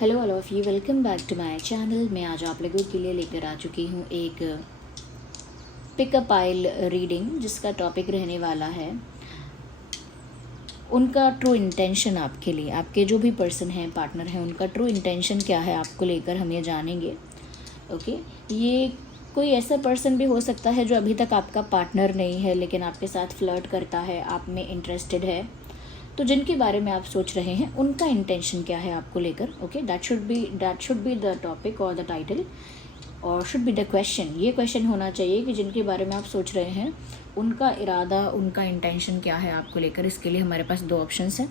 Hello all of you, welcome back to my channel. मैं आज आप लोगों के लिए लेकर आ चुकी हूँ एक पिकअप आइल रीडिंग, जिसका टॉपिक रहने वाला है उनका ट्रू इंटेंशन आपके लिए। आपके जो भी पर्सन हैं, पार्टनर हैं, उनका ट्रू इंटेंशन क्या है आपको लेकर, हम ये जानेंगे। ओके, ये कोई ऐसा पर्सन भी हो सकता है जो अभी तक आपका पार्टनर नहीं है लेकिन आपके साथ फ्लर्ट करता है, आप में इंटरेस्टेड है। तो जिनके बारे में आप सोच रहे हैं उनका इंटेंशन क्या है आपको लेकर। Okay, that should be the topic और द टाइटल और शुड बी द क्वेश्चन। ये क्वेश्चन होना चाहिए कि जिनके बारे में आप सोच रहे हैं उनका इरादा, उनका इंटेंशन क्या है आपको लेकर। इसके लिए हमारे पास 2 ऑप्शंस हैं,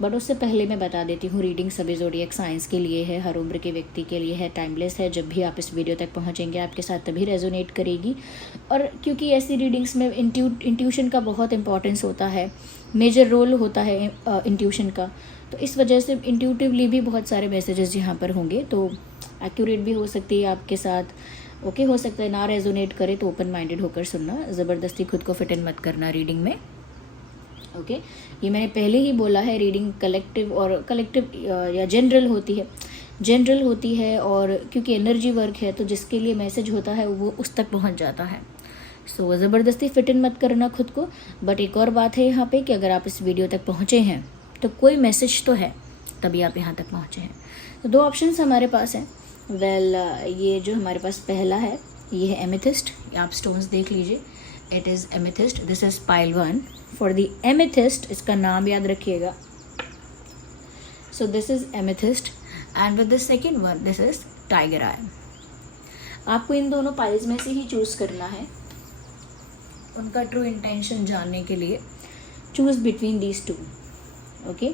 बट उससे पहले मैं बता देती हूँ, रीडिंग सभी ज़ोडिएक साइंस के लिए है, हर उम्र के व्यक्ति के लिए है, टाइमलेस है। जब भी आप इस वीडियो तक पहुँचेंगे आपके साथ तभी रेजोनेट करेगी। और क्योंकि ऐसी रीडिंग्स में इंट्यूशन का बहुत इंपॉर्टेंस होता है, मेजर रोल होता है इंट्यूशन का, तो इस वजह से इंट्यूटिवली भी बहुत सारे मैसेजेस यहाँ पर होंगे, तो एक्यूरेट भी हो सकती है आपके साथ। ओके, हो सकता है ना रेजोनेट करे, तो ओपन माइंडेड होकर सुनना, ज़बरदस्ती खुद को फिट इन मत करना रीडिंग में। ओके, ये मैंने पहले ही बोला है, रीडिंग कलेक्टिव या जनरल होती है और क्योंकि एनर्जी वर्क है तो जिसके लिए मैसेज होता है वो उस तक पहुंच जाता है। सो ज़बरदस्ती फिट इन मत करना खुद को। बट एक और बात है यहाँ पे कि अगर आप इस वीडियो तक पहुँचे हैं तो कोई मैसेज तो है, तभी आप यहाँ तक पहुँचे हैं। तो 2 ऑप्शंस हमारे पास हैं। ये जो हमारे पास पहला है ये है एमेथिस्ट। आप स्टोन्स देख लीजिए, it is amethyst. This is pile 1 for the amethyst. इसका नाम याद रखिएगा। So this is amethyst and with the second one this is tiger eye. आपको इन दोनों पाइल्स में से ही चूज करना है उनका ट्रू इंटेंशन जानने के लिए। Choose between these 2। ओके,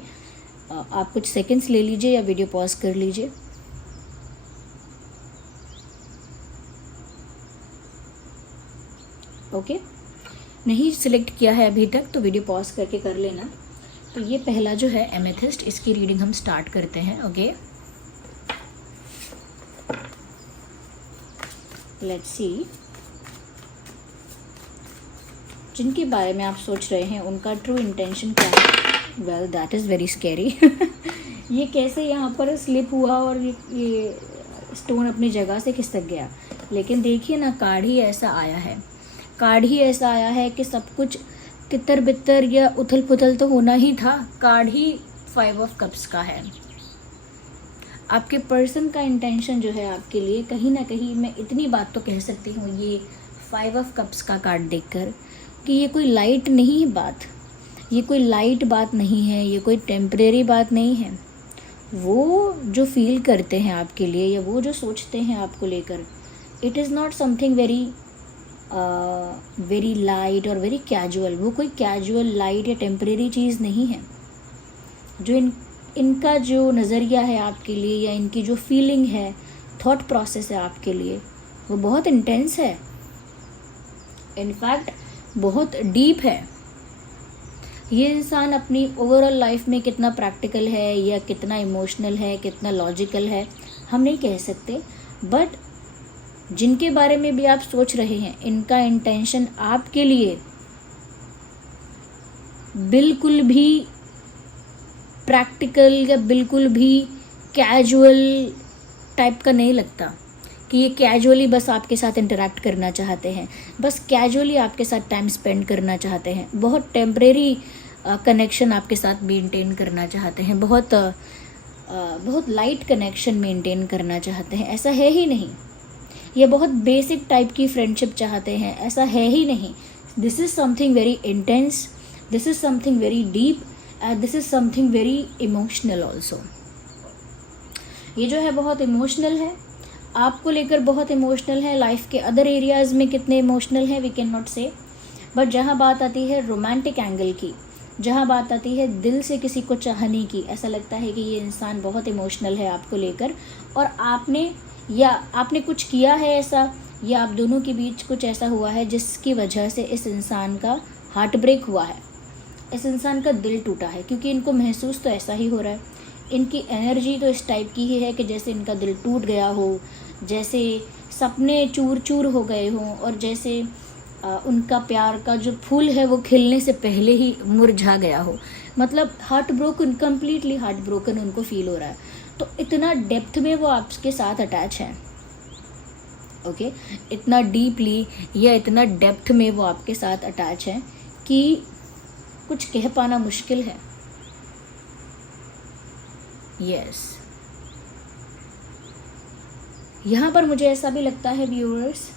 आप कुछ सेकंड्स ले लीजिए या वीडियो पॉज कर लीजिए। ओके, नहीं सिलेक्ट किया है अभी तक तो वीडियो पॉज करके कर लेना। तो ये पहला जो है एमेथिस्ट, इसकी रीडिंग हम स्टार्ट करते हैं। ओके, लेट्स सी जिनके बारे में आप सोच रहे हैं उनका ट्रू इंटेंशन क्या है। Well, that is very scary. ये कैसे यहाँ पर स्लिप हुआ और ये स्टोन अपनी जगह से खिसक गया। लेकिन देखिए ना, कार्ड ही ऐसा आया है कि सब कुछ तितर बितर या उथल पुथल तो होना ही था। कार्ड ही 5 ऑफ कप्स का है। आपके पर्सन का इंटेंशन जो है आपके लिए, कहीं ना कहीं मैं इतनी बात तो कह सकती हूँ ये 5 ऑफ कप्स का कार्ड देखकर, कि ये कोई लाइट बात नहीं है, ये कोई टेम्परेरी बात नहीं है। वो जो फील करते हैं आपके लिए या वो जो सोचते हैं आपको लेकर, it is not something very light और वेरी कैजुअल। वो कोई कैजुअल, लाइट या टेम्परेरी चीज़ नहीं है। जो इनका जो नज़रिया है आपके लिए या इनकी जो फीलिंग है, थॉट प्रोसेस है आपके लिए, वो बहुत इंटेंस है, इनफैक्ट बहुत डीप है। ये इंसान अपनी ओवरऑल लाइफ में कितना प्रैक्टिकल है या कितना इमोशनल है, कितना लॉजिकल है, हम नहीं कह सकते। बट जिनके बारे में भी आप सोच रहे हैं, इनका इंटेंशन आपके लिए बिल्कुल भी प्रैक्टिकल या बिल्कुल भी कैजुअल टाइप का नहीं लगता कि ये कैजुअली बस आपके साथ इंटरैक्ट करना चाहते हैं, बस कैजुअली आपके साथ टाइम स्पेंड करना चाहते हैं, बहुत टेम्परेरी कनेक्शन आपके साथ मेंटेन करना चाहते हैं, बहुत लाइट कनेक्शन मेंटेन करना चाहते हैं। ऐसा है ही नहीं। ये बहुत बेसिक टाइप की फ्रेंडशिप चाहते हैं, ऐसा है ही नहीं। This is something very intense, this is something very deep and this is something very emotional also. ये जो है बहुत इमोशनल है, आपको लेकर बहुत इमोशनल है। लाइफ के अदर एरियाज़ में कितने इमोशनल हैं वी कैन नॉट से, बट जहाँ बात आती है रोमांटिक एंगल की, जहाँ बात आती है दिल से किसी को चाहने की, ऐसा लगता है कि ये इंसान बहुत इमोशनल है आपको लेकर। और आपने कुछ किया है ऐसा, या आप दोनों के बीच कुछ ऐसा हुआ है जिसकी वजह से इस इंसान का हार्ट ब्रेक हुआ है, इस इंसान का दिल टूटा है। क्योंकि इनको महसूस तो ऐसा ही हो रहा है, इनकी एनर्जी तो इस टाइप की ही है कि जैसे इनका दिल टूट गया हो, जैसे सपने चूर चूर हो गए हों, और जैसे उनका प्यार का जो फूल है वो खिलने से पहले ही मुरझा गया हो। मतलब heart broken, completely heart broken उनको फील हो रहा है। तो इतना डेप्थ में वो आपके साथ अटैच है, ओके, इतना डीपली या इतना डेप्थ में वो आपके साथ अटैच है कि कुछ कह पाना मुश्किल है। यस, यहाँ पर मुझे ऐसा भी लगता है व्यूअर्स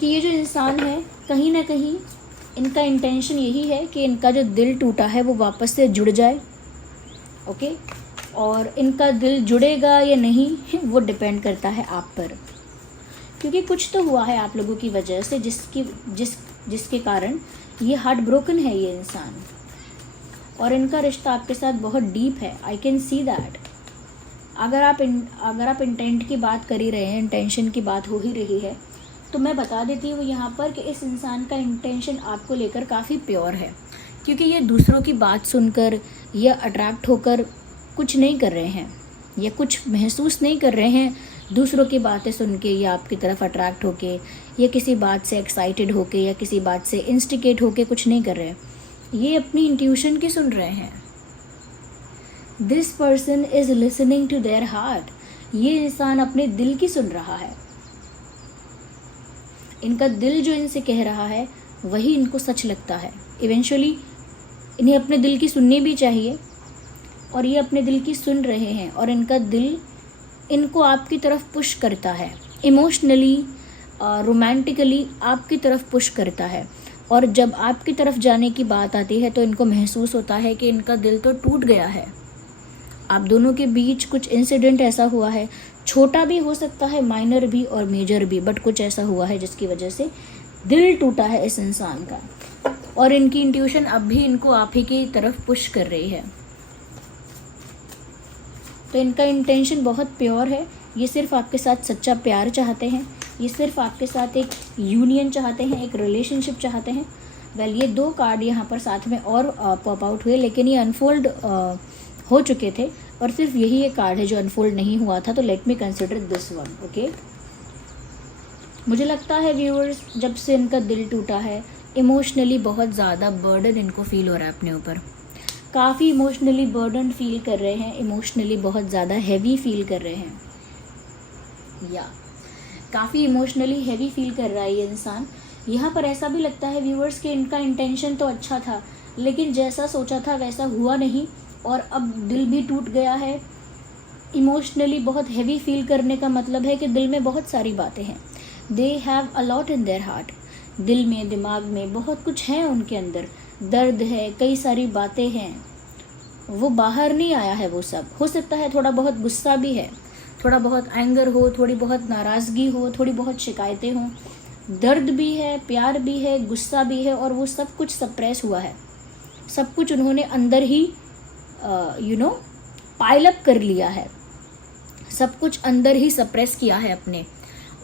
कि ये जो इंसान है कहीं ना कहीं इनका इंटेंशन यही है कि इनका जो दिल टूटा है वो वापस से जुड़ जाए, ओके। और इनका दिल जुड़ेगा या नहीं वो डिपेंड करता है आप पर, क्योंकि कुछ तो हुआ है आप लोगों की वजह से जिसके कारण ये हार्ट ब्रोकन है ये इंसान, और इनका रिश्ता आपके साथ बहुत डीप है। I can see that. अगर आप इंटेंट की बात कर ही रहे हैं, इंटेंशन की बात हो ही रही है, तो मैं बता देती हूँ यहाँ पर कि इस इंसान का इंटेंशन आपको लेकर काफ़ी प्योर है, क्योंकि ये दूसरों की बात सुनकर या अट्रैक्ट होकर कुछ नहीं कर रहे हैं या कुछ महसूस नहीं कर रहे हैं दूसरों की बातें सुन के या आपकी तरफ अट्रैक्ट होके या किसी बात से एक्साइटेड होके या किसी बात से इंस्टिगेट होके कुछ नहीं कर रहे हैं। ये अपनी इंट्यूशन की सुन रहे हैं। This person is listening to their heart. ये इंसान अपने दिल की सुन रहा है। इनका दिल जो इनसे कह रहा है वही इनको सच लगता है। इवेंचुअली इन्हें अपने दिल की सुननी भी चाहिए, और ये अपने दिल की सुन रहे हैं, और इनका दिल इनको आपकी तरफ पुश करता है, इमोशनली रोमांटिकली आपकी तरफ पुश करता है। और जब आपकी तरफ जाने की बात आती है तो इनको महसूस होता है कि इनका दिल तो टूट गया है। आप दोनों के बीच कुछ इंसिडेंट ऐसा हुआ है, छोटा भी हो सकता है, माइनर भी और मेजर भी, बट कुछ ऐसा हुआ है जिसकी वजह से दिल टूटा है इस इंसान का, और इनकी इंट्यूशन अब भी इनको आप ही की तरफ पुश कर रही है। तो इनका इंटेंशन बहुत प्योर है। ये सिर्फ आपके साथ सच्चा प्यार चाहते हैं, ये सिर्फ आपके साथ एक यूनियन चाहते हैं, एक रिलेशनशिप चाहते हैं। वेल, ये 2 कार्ड यहाँ पर साथ में और पॉप आउट हुए, लेकिन ये अनफोल्ड हो चुके थे, और सिर्फ यही एक कार्ड है जो अनफोल्ड नहीं हुआ था। तो let me consider this one, okay. मुझे लगता है व्यूअर्स, जब से इनका दिल टूटा है, इमोशनली बहुत ज़्यादा बर्डन इनको फील हो रहा है अपने ऊपर। काफ़ी इमोशनली बर्डन फील कर रहे हैं, इमोशनली बहुत ज़्यादा हैवी फील कर रहे हैं, या काफ़ी इमोशनली हैवी फील कर रहा है ये इंसान। यहाँ पर ऐसा भी लगता है व्यूअर्स कि इनका इंटेंशन तो अच्छा था, लेकिन जैसा सोचा था वैसा हुआ नहीं, और अब दिल भी टूट गया है। इमोशनली बहुत हैवी फील करने का मतलब है कि दिल में बहुत सारी बातें हैं। They have a lot in their heart. दिल में, दिमाग में बहुत कुछ है उनके अंदर, दर्द है, कई सारी बातें हैं, वो बाहर नहीं आया है वो सब। हो सकता है थोड़ा बहुत गुस्सा भी है, थोड़ा बहुत एंगर हो, थोड़ी बहुत नाराज़गी हो, थोड़ी बहुत शिकायतें हों, दर्द भी है, प्यार भी है, गुस्सा भी है, और वो सब कुछ सप्रेस हुआ है। सब कुछ उन्होंने अंदर ही पाइल अप कर लिया है, सब कुछ अंदर ही सप्रेस किया है अपने,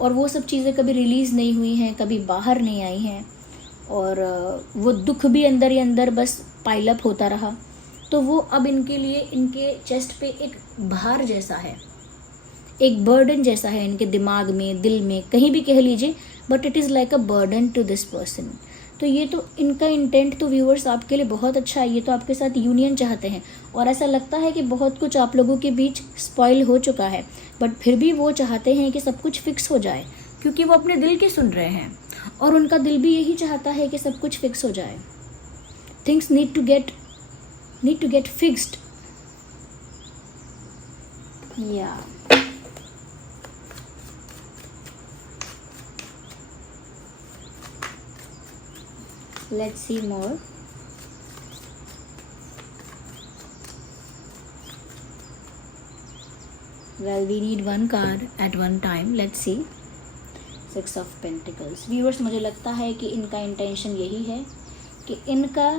और वो सब चीज़ें कभी रिलीज़ नहीं हुई हैं, कभी बाहर नहीं आई हैं, और वो दुख भी अंदर ही अंदर बस पाइल अप होता रहा। तो वो अब इनके लिए, इनके चेस्ट पे एक भार जैसा है, एक बर्डन जैसा है, इनके दिमाग में, दिल में, कहीं भी कह लीजिए, but it is like a burden to this person. तो ये तो इनका इंटेंट तो व्यूअर्स आपके लिए बहुत अच्छा है। ये तो आपके साथ यूनियन चाहते हैं, और ऐसा लगता है कि बहुत कुछ आप लोगों के बीच स्पॉइल हो चुका है, बट फिर भी वो चाहते हैं कि सब कुछ फिक्स हो जाए, क्योंकि वो अपने दिल की सुन रहे हैं, और उनका दिल भी यही चाहता है कि सब कुछ फिक्स हो जाए। Things need to get fixed. या let's see more. Well, we need one card at one time. Let's see. 6 of Pentacles. Viewers, मुझे लगता है कि इनका इंटेंशन यही है कि इनका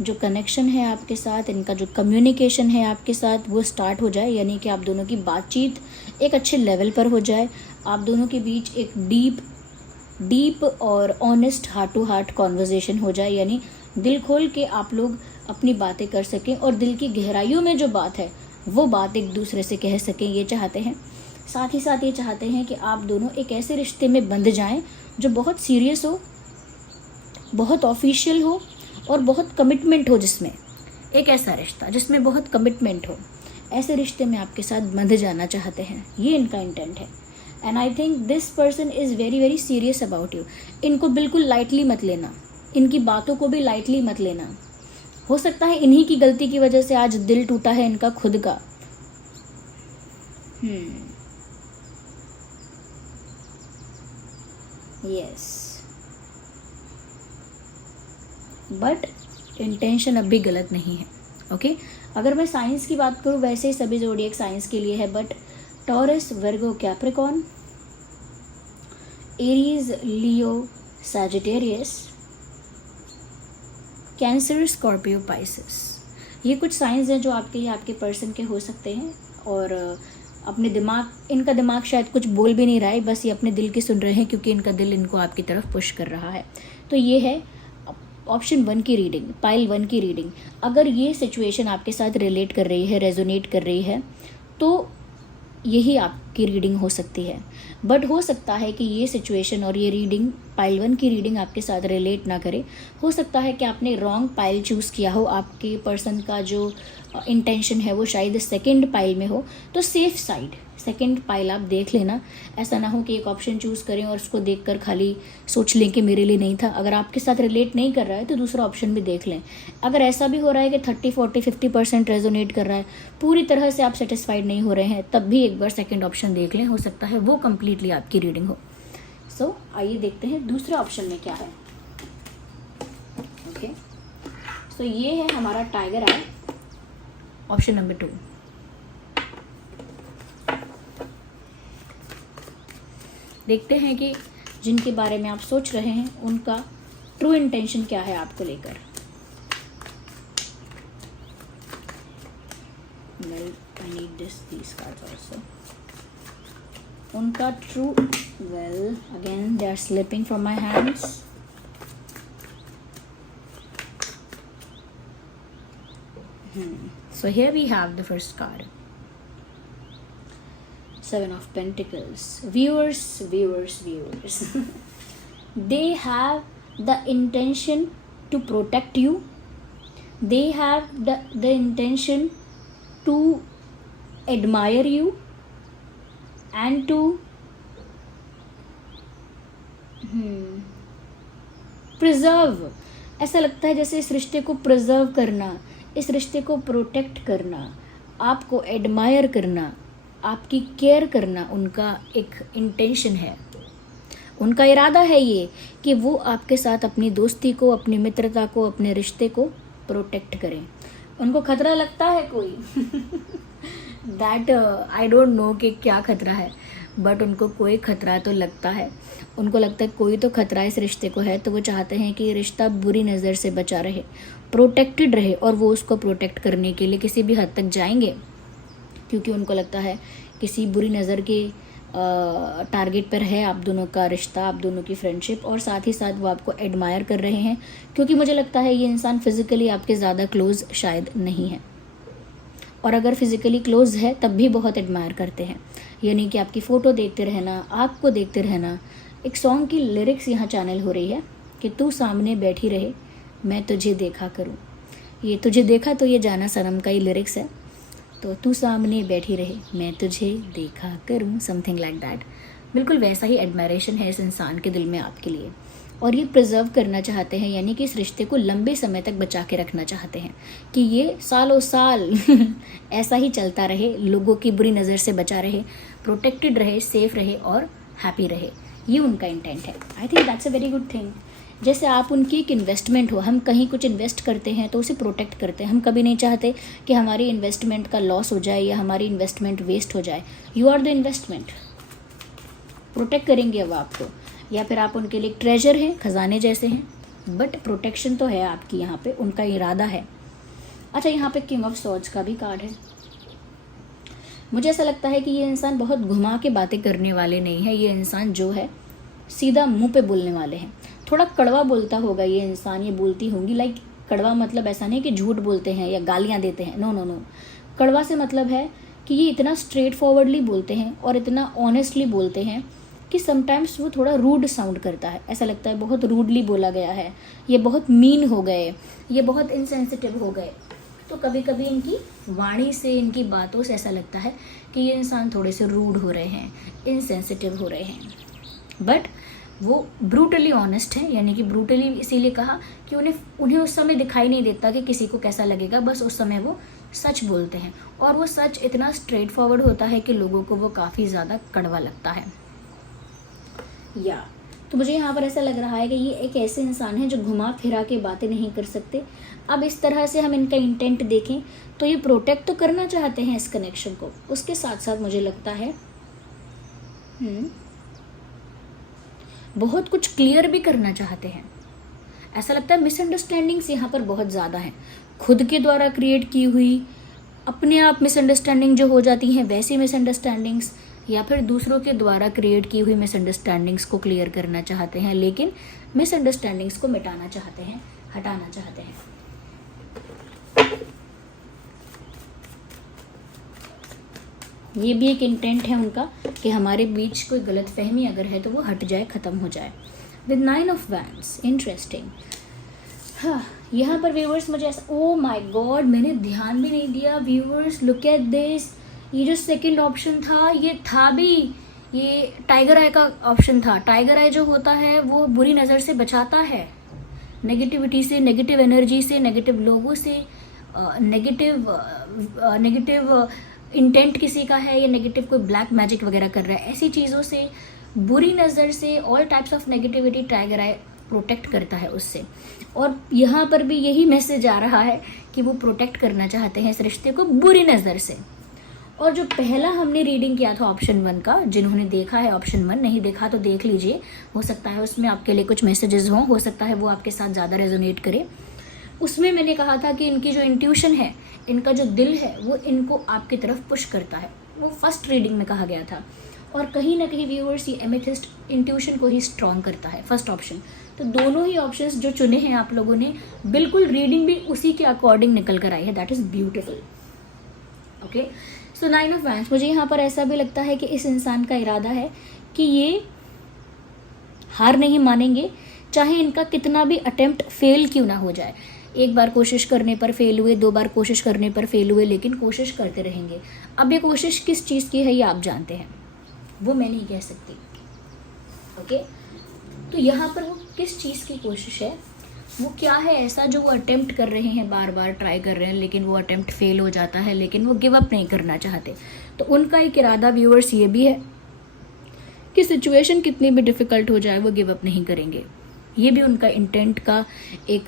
जो कनेक्शन है आपके साथ, इनका जो कम्युनिकेशन है आपके साथ, वो स्टार्ट हो जाए, यानी कि आप दोनों की बातचीत एक अच्छे लेवल पर हो जाए। आप दोनों के बीच एक डीप और honest heart to heart conversation हो जाए, यानी दिल खोल के आप लोग अपनी बातें कर सकें, और दिल की गहराइयों में जो बात है वो बात एक दूसरे से कह सकें, ये चाहते हैं। साथ ही साथ ये चाहते हैं कि आप दोनों एक ऐसे रिश्ते में बंध जाएं जो बहुत सीरियस हो, बहुत ऑफिशियल हो, और बहुत कमिटमेंट हो जिसमें, एक ऐसा रिश्ता जिसमें बहुत कमिटमेंट हो, ऐसे रिश्ते में आपके साथ बंध जाना चाहते हैं, ये इनका इंटेंट है। And I think this person is very very serious about you. इनको बिल्कुल लाइटली मत लेना, इनकी बातों को भी लाइटली मत लेना। हो सकता है इन्हीं की गलती की वजह से आज दिल टूटा है इनका खुद का। यस, बट इंटेंशन अब भी गलत नहीं है। ओके अगर मैं साइंस की बात करूँ, वैसे ही सभी ज़ोडिएक साइंस के लिए है, but taurus, Virgo, Capricorn, Aries, Leo, Sagittarius, cancer, Scorpio, Pisces, ये कुछ साइंस हैं जो आपके या आपके पर्सन के हो सकते हैं। और अपने दिमाग, इनका दिमाग शायद कुछ बोल भी नहीं रहा है, बस ये अपने दिल की सुन रहे हैं, क्योंकि इनका दिल इनको आपकी तरफ पुश कर रहा है। तो ये है ऑप्शन 1 की रीडिंग, पाइल 1 की रीडिंग। अगर ये सिचुएशन आपके साथ रिलेट कर रही है, रेजोनेट कर रही है, तो यही आपकी रीडिंग हो सकती है। बट हो सकता है कि ये सिचुएशन और ये रीडिंग, पाइल 1 की रीडिंग आपके साथ रिलेट ना करे। हो सकता है कि आपने रॉन्ग पाइल चूज़ किया हो, आपके पर्सन का जो इंटेंशन है वो शायद सेकंड पाइल में हो। तो सेफ साइड सेकंड पाइल आप देख लेना। ऐसा ना हो कि एक ऑप्शन चूज़ करें और उसको देखकर खाली सोच लें कि मेरे लिए नहीं था। अगर आपके साथ रिलेट नहीं कर रहा है तो दूसरा ऑप्शन भी देख लें। अगर ऐसा भी हो रहा है कि 30, 40, 50% रेजोनेट कर रहा है, पूरी तरह से आप सेटिस्फाइड नहीं हो रहे हैं, तब भी एक बार सेकंड ऑप्शन देख लें, हो सकता है वो कम्प्लीटली आपकी रीडिंग हो। सो आइए देखते हैं दूसरे ऑप्शन में क्या है। ओके सो ये है हमारा टाइगर आई, ऑप्शन नंबर 2। देखते हैं कि जिनके बारे में आप सोच रहे हैं उनका ट्रू इंटेंशन क्या है आपको लेकर। Well I need these cards also. उनका true, well again they are slipping from my hands. So here we have the first card, 7 of Pentacles. Viewers. They have the intention to protect you. They have the intention to admire you and to preserve. ऐसा लगता है जैसे इस रिश्ते को preserve करना, इस रिश्ते को प्रोटेक्ट करना, आपको एडमायर करना, आपकी केयर करना उनका एक इंटेंशन है। उनका इरादा है ये कि वो आपके साथ अपनी दोस्ती को, अपनी मित्रता को, अपने रिश्ते को प्रोटेक्ट करें। उनको खतरा लगता है कोई दैट आई डोंट नो कि क्या खतरा है, बट उनको कोई खतरा तो लगता है। उनको लगता है कोई तो खतरा इस रिश्ते को है, तो वो चाहते हैं कि ये रिश्ता बुरी नज़र से बचा रहे, प्रोटेक्टेड रहे, और वो उसको प्रोटेक्ट करने के लिए किसी भी हद तक जाएंगे, क्योंकि उनको लगता है किसी बुरी नज़र के टारगेट पर है आप दोनों का रिश्ता, आप दोनों की फ्रेंडशिप, और साथ ही साथ वो आपको एडमायर कर रहे हैं, क्योंकि मुझे लगता है ये इंसान फिज़िकली आपके ज़्यादा क्लोज शायद नहीं है, और अगर फिज़िकली क्लोज है तब भी बहुत एडमायर करते हैं। यानी कि आपकी फ़ोटो देखते रहना, आपको देखते रहना। एक सॉन्ग की लिरिक्स यहाँ चैनल हो रही है कि तू सामने बैठी रहे मैं तुझे देखा करूँ। ये तुझे देखा तो ये जाना सनम का ही लिरिक्स है, तो तू सामने बैठी रहे मैं तुझे देखा करूँ, समथिंग लाइक दैट। बिल्कुल वैसा ही एडमायरेशन है इस इंसान के दिल में आपके लिए, और ये प्रिजर्व करना चाहते हैं, यानी कि इस रिश्ते को लंबे समय तक बचा के रखना चाहते हैं कि ये सालों साल ऐसा ही चलता रहे, लोगों की बुरी नज़र से बचा रहे, प्रोटेक्टेड रहे, सेफ रहे और हैप्पी रहे। ये उनका इंटेंट है। I think that's a very good thing. जैसे आप उनकी एक इन्वेस्टमेंट हो, हम कहीं कुछ इन्वेस्ट करते हैं तो उसे प्रोटेक्ट करते हैं। हम कभी नहीं चाहते कि हमारी इन्वेस्टमेंट का लॉस हो जाए या हमारी इन्वेस्टमेंट वेस्ट हो जाए। You are the investment, protect करेंगे अब आपको, या फिर आप उनके लिए ट्रेजर हैं, खजाने जैसे हैं, बट प्रोटेक्शन तो है आपकी यहाँ पे, उनका इरादा है। अच्छा, यहाँ पे किंग ऑफ सॉर्ड्स का भी कार्ड है। मुझे ऐसा लगता है कि ये इंसान बहुत घुमा के बातें करने वाले नहीं है। ये इंसान जो है सीधा मुंह पे बोलने वाले हैं। थोड़ा कड़वा बोलता होगा ये इंसान, ये बोलती होंगी, लाइक कड़वा मतलब ऐसा नहीं कि झूठ बोलते हैं या गालियाँ देते हैं, नो नो नो। कड़वा से मतलब है कि ये इतना स्ट्रेट फॉरवर्डली बोलते हैं और इतना ऑनेस्टली बोलते हैं कि समटाइम्स वो थोड़ा रूड साउंड करता है। ऐसा लगता है बहुत रूडली बोला गया है, ये बहुत मीन हो गए, ये बहुत इनसेंसिटिव हो गए। तो कभी कभी इनकी वाणी से, इनकी बातों से ऐसा लगता है कि ये इंसान थोड़े से रूड हो रहे हैं, इनसेंसिटिव हो रहे हैं, बट वो ब्रूटली ऑनेस्ट है। यानी कि ब्रूटली इसीलिए कहा कि उन्हें उस समय दिखाई नहीं देता कि किसी को कैसा लगेगा, बस उस समय वो सच बोलते हैं, और वो सच इतना स्ट्रेट फॉरवर्ड होता है कि लोगों को वो काफ़ी ज़्यादा कड़वा लगता है। तो मुझे यहाँ पर ऐसा लग रहा है कि ये एक ऐसे इंसान है जो घुमा फिरा के बातें नहीं कर सकते। अब इस तरह से हम इनका इंटेंट देखें तो ये प्रोटेक्ट तो करना चाहते हैं इस कनेक्शन को, उसके साथ साथ मुझे लगता है बहुत कुछ क्लियर भी करना चाहते हैं। ऐसा लगता है मिसअंडरस्टैंडिंग्स यहाँ पर बहुत ज़्यादा हैं, खुद के द्वारा क्रिएट की हुई अपने आप मिसअंडरस्टैंडिंग जो हो जाती हैं वैसी मिसअंडरस्टैंडिंग्स, या फिर दूसरों के द्वारा क्रिएट की हुई मिसअंडरस्टैंडिंग्स को क्लियर करना चाहते हैं, लेकिन मिसअंडरस्टैंडिंग्स को मिटाना चाहते हैं, हटाना चाहते हैं। ये भी एक इंटेंट है उनका कि हमारे बीच कोई गलतफहमी अगर है तो वो हट जाए, ख़त्म हो जाए। With 9 of wands, interesting. हाँ, यहाँ पर व्यूअर्स मुझे ऐसा, ओ माय गॉड, मैंने ध्यान भी नहीं दिया व्यूअर्स, लुक एट दिस। ये जो सेकंड ऑप्शन था ये था भी, ये टाइगर आई का ऑप्शन था। टाइगर आई जो होता है वो बुरी नज़र से बचाता है, नेगेटिविटी से, नेगेटिव एनर्जी से, नेगेटिव लोगों से, नेगेटिव इंटेंट किसी का है या नेगेटिव कोई ब्लैक मैजिक वगैरह कर रहा है, ऐसी चीज़ों से, बुरी नज़र से, all types of negativity tiger I protect करता है उससे। और यहाँ पर भी यही मैसेज आ रहा है कि वो प्रोटेक्ट करना चाहते हैं इस रिश्ते को बुरी नज़र से। और जो पहला हमने रीडिंग किया था ऑप्शन 1 का, जिन्होंने देखा है ऑप्शन 1, नहीं देखा तो देख लीजिए, हो सकता है उसमें आपके लिए कुछ मैसेजेस हों, हो सकता है वो आपके साथ ज़्यादा रेजोनेट करे। उसमें मैंने कहा था कि इनकी जो इंट्यूशन है, इनका जो दिल है, वो इनको आपकी तरफ पुश करता है, वो फर्स्ट रीडिंग में कहा गया था। और कहीं ना कहीं व्यूअर्स ये एमेथिस्ट इंट्यूशन को ही स्ट्रॉन्ग करता है, फर्स्ट ऑप्शन। तो दोनों ही ऑप्शंस जो चुने हैं आप लोगों ने, बिल्कुल रीडिंग भी उसी के अकॉर्डिंग निकल कर आई है, that is beautiful. Okay, so 9 of wands, मुझे यहाँ पर ऐसा भी लगता है कि इस इंसान का इरादा है कि ये हार नहीं मानेंगे, चाहे इनका कितना भी अटेम्प्ट फेल क्यों ना हो जाए। एक बार कोशिश करने पर फेल हुए, 2 बार कोशिश करने पर फेल हुए, लेकिन कोशिश करते रहेंगे। अब ये कोशिश किस चीज़ की है ये आप जानते हैं, वो मैं नहीं कह सकती। ओके, तो यहाँ पर वो किस चीज़ की कोशिश है, वो क्या है ऐसा जो वो अटेम्प्ट कर रहे हैं, बार बार ट्राई कर रहे हैं, लेकिन वो अटेम्प्ट फेल हो जाता है, लेकिन वो गिव अप नहीं करना चाहते। तो उनका एक इरादा व्यूअर्स ये भी है कि सिचुएशन कितनी भी डिफ़िकल्ट हो जाए वो गिव अप नहीं करेंगे। ये भी उनका इंटेंट का एक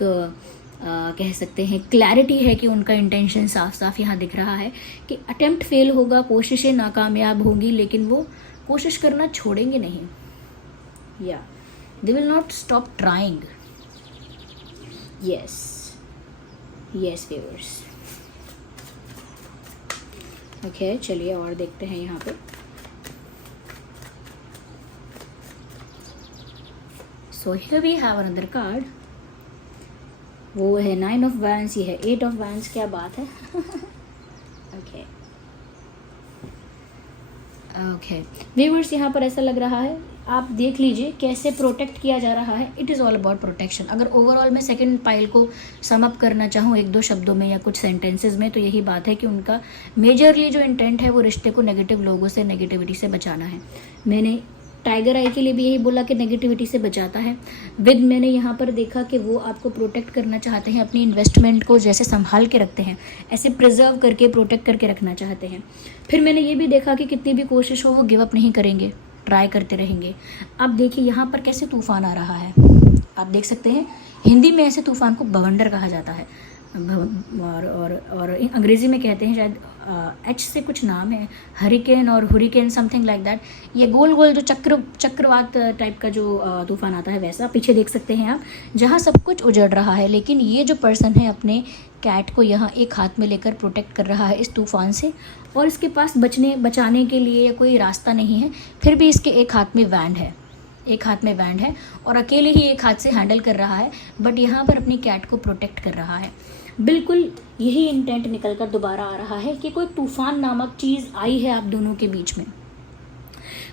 कह सकते हैं क्लैरिटी है कि उनका इंटेंशन साफ साफ यहाँ दिख रहा है कि अटेम्प्ट फेल होगा, कोशिशें नाकामयाब होंगी, लेकिन वो कोशिश करना छोड़ेंगे नहीं। Yeah they will not stop trying. Yes viewers. Okay, चलिए और देखते हैं यहाँ पे। So here we have another card, वो है 9 ऑफ वैंड्स, ये है 8 ऑफ वैंड्स, क्या बात है। ओके व्यूअर्स, यहाँ पर ऐसा लग रहा है, आप देख लीजिए कैसे प्रोटेक्ट किया जा रहा है। It is all about protection. अगर ओवरऑल मैं सेकंड पाइल को सम अप करना चाहूँ 1-2 शब्दों में या कुछ सेंटेंसेस में, तो यही बात है कि उनका मेजरली जो इंटेंट है वो रिश्ते को नेगेटिव लोगों से, नेगेटिविटी से बचाना है। मैंने टाइगर आई के लिए भी यही बोला कि नेगेटिविटी से बचाता है। विद मैंने यहाँ पर देखा कि वो आपको प्रोटेक्ट करना चाहते हैं, अपनी इन्वेस्टमेंट को जैसे संभाल के रखते हैं ऐसे प्रिजर्व करके, प्रोटेक्ट करके रखना चाहते हैं। फिर मैंने ये भी देखा कि कितनी भी कोशिश हो वो गिव अप नहीं करेंगे, ट्राई करते रहेंगे। अब देखिए यहाँ पर कैसे तूफान आ रहा है, आप देख सकते हैं। हिंदी में ऐसे तूफान को बवंडर कहा जाता है, और अंग्रेज़ी में कहते हैं शायद एच से कुछ नाम है, हरिकेन और हुरिकेन, समथिंग लाइक दैट। ये गोल गोल जो चक्रवात टाइप का जो तूफान आता है वैसा पीछे देख सकते हैं आप, जहाँ सब कुछ उजड़ रहा है। लेकिन ये जो पर्सन है अपने कैट को यहाँ एक हाथ में लेकर प्रोटेक्ट कर रहा है इस तूफान से, और इसके पास बचाने के लिए कोई रास्ता नहीं है। फिर भी इसके एक हाथ में वैंड है, एक हाथ में वैंड है, और अकेले ही एक हाथ से हैंडल कर रहा है, बट यहाँ पर अपनी कैट को प्रोटेक्ट कर रहा है। बिल्कुल यही इंटेंट निकल कर दोबारा आ रहा है कि कोई तूफान नामक चीज़ आई है आप दोनों के बीच में।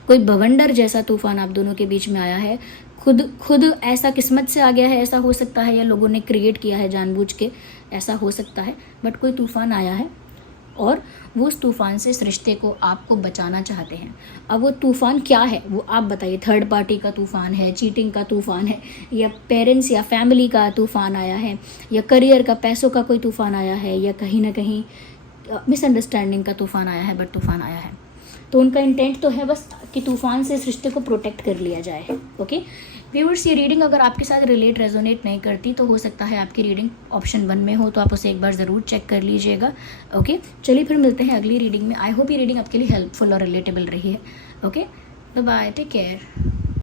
कोई बवंडर जैसा तूफान आप दोनों के बीच में आया है, खुद ऐसा किस्मत से आ गया है, ऐसा हो सकता है, या लोगों ने क्रिएट किया है जानबूझ के, ऐसा हो सकता है, बट कोई तूफान आया है और वो उस तूफ़ान से इस रिश्ते को आपको बचाना चाहते हैं। अब वो तूफ़ान क्या है वो आप बताइए। थर्ड पार्टी का तूफ़ान है, चीटिंग का तूफ़ान है, या पेरेंट्स या फैमिली का तूफ़ान आया है, या करियर का, पैसों का कोई तूफ़ान आया है, या कहीं ना कहीं मिसअंडरस्टैंडिंग का तूफ़ान आया है, बट तूफ़ान आया है। तो उनका इंटेंट तो है बस कि तूफ़ान से इस रिश्ते को प्रोटेक्ट कर लिया जाए। ओके व्यूअर्स, ये रीडिंग अगर आपके साथ रिलेट रेजोनेट नहीं करती तो हो सकता है आपकी रीडिंग ऑप्शन 1 में हो, तो आप उसे एक बार ज़रूर चेक कर लीजिएगा। ओके चलिए फिर मिलते हैं अगली रीडिंग में। आई होप ये रीडिंग आपके लिए हेल्पफुल और रिलेटेबल रही है। Okay bye, take care.